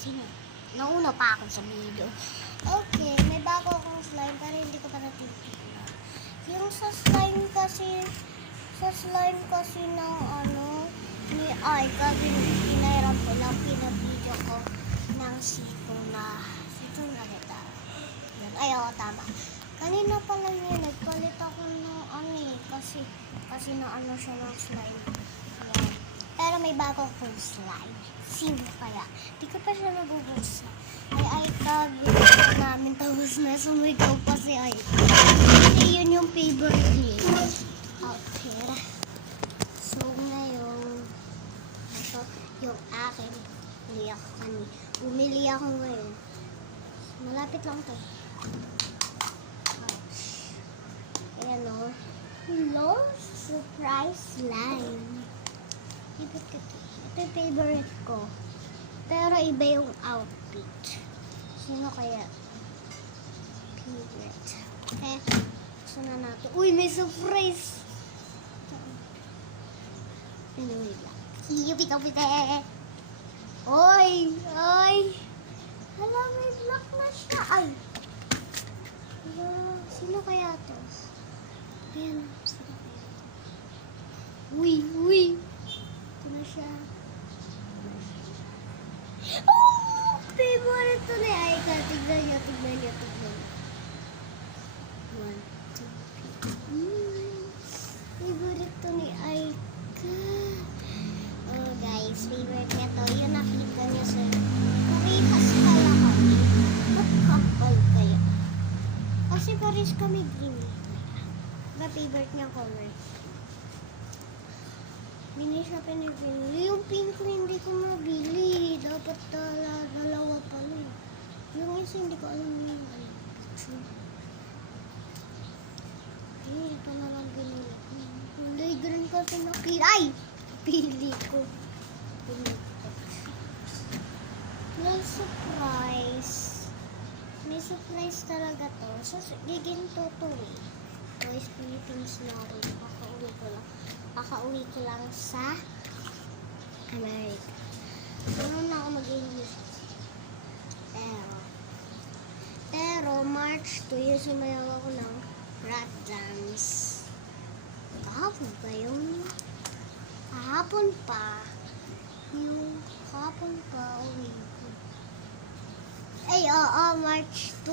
kasi nauna pa ako sa video. Okay, may bago akong slime pero hindi ko pa natitignan. Yung sa slime kasi ng ni Aika, pinairam ko lang, pinabidyo ko ng sito na kita. Yan, tama. Kanina pa lang yun, nagpalit ako ng kasi na siya ng slime. Yan. Pero may bago akong slime. Sino kaya? Di ko pa siya nabubusa. Ay Aika, video namin tapos na sumigaw pa si Aika. Kasi yun yung favorite niya. Okay. So ngayon, ito yung akin. Umili ako ngayon. Malapit lang to. Ayan o. Hello, surprise slime. Ito yung favorite ko. Pero iba yung outfit. Sino kaya? Favorite. Okay. Saan na natin? Uy, may surprise! Anyway lang. Yupi-kapite! Oy! Hala, may black na siya. Ay! Hala, sino kaya to? Ayan, sino kaya to? Uy! Ito na siya. Oh! Favorite to na Aika. Tignan niyo. 1, 2, 3. Favorite to ni Aika. Oh guys, favorite niya to. Yung nakita niya sa Paritas pala kami. Ba't kapal kaya? Kasi pares kami green. Ba favorite niya color? Bini siya pinibili. Yung pink ko hindi ko mabili. Dapat dalawa pala. Yung isa hindi ko alam yung ito na lang binili. Hindi, green kasi nakita. Ay! Pili ko. May surprise. May surprise talaga to. So, giginto to eh. Guys, Philippines na ako. Pakauwi ko lang sa America. Ano na ako mag-English? Pero March 2, yung sumayaw ako ng rat dance. Kahapon pa yun. Kahapon pa. Uwi ko. March 2.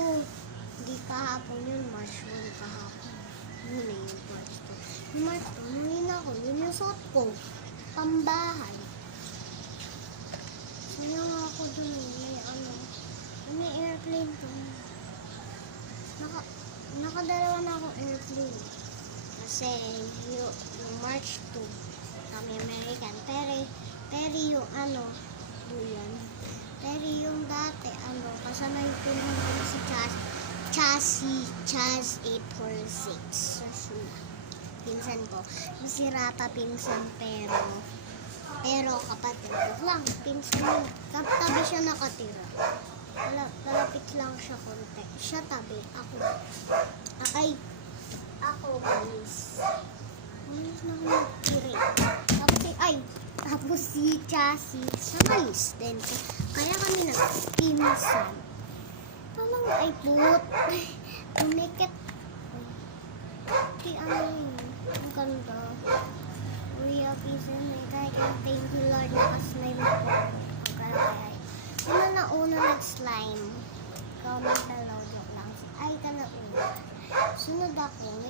Hindi kahapon yun. March 1 kahapon. Yun na yung March 2. Yung March 2, nungin ako. Yun yung suot ko. Pambahay. Sino nga ako dun may airplane to. Nakadalawa na akong airplane. Kasi yung March 2, kami American. Pero yung buyan. Pero yung dati, kasama yung pinunod si Chaz 846. Pinsan ko. Si Rata pinsan, pero kapatid ko lang. Pinsan yun. Tabi siya nakatira. Malapit lang siya konti. Siya tabi. Ako guys. Malis na ako nagtiri. Tapos si Chassis sa malis din. Kaya kami nagpinsan. Palang ay put. Umikit. Ang ganda. Uya, pinsan. Thank you Lord. Nakaslime ako. Una nag-slime. Comment below. Joke lang. Aika na una. Sunod ako.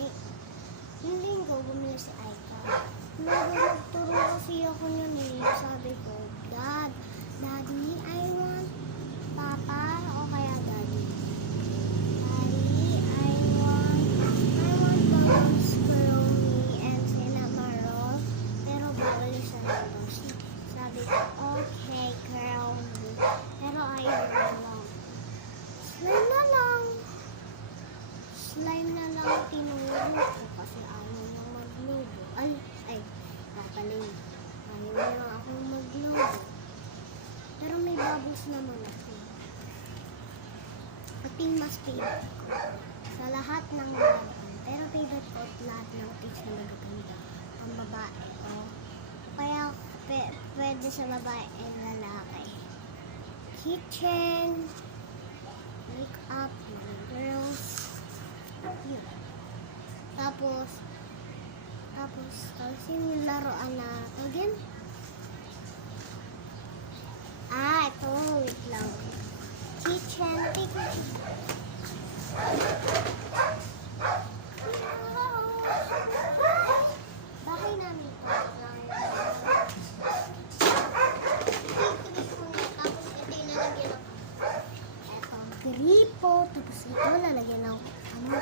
Yung linggo, bumili si Aika. Nagturo kasi ako yun eh. Sabi ko, Daddy, I want Papa o kaya Daddy. Daddy, I want Bob's Macaroni and cinnamon roll. Pero bawal yung sarado. Sabi ko, okay, girl. Pero ayaw lang. Slime na lang tinulong ko kasi ayaw nang maglubo. Tataling. Ayaw na lang akong maglubo. Pero may bubbles naman ako. Pati mas favorite ko. Sa lahat ng laban. Pero favorite ko lahat ng tips na magaganda. Ang babae. Kaya pwede sa babae and lalaki. kitchen, wake up, little girls. Yun. Tapos yung laruan na ito again. Ito, wait lang. Kitchen, bahay namin ito. Tapos ito yung lalagyan ng gripo. Tapos ito lalagyan ng ano,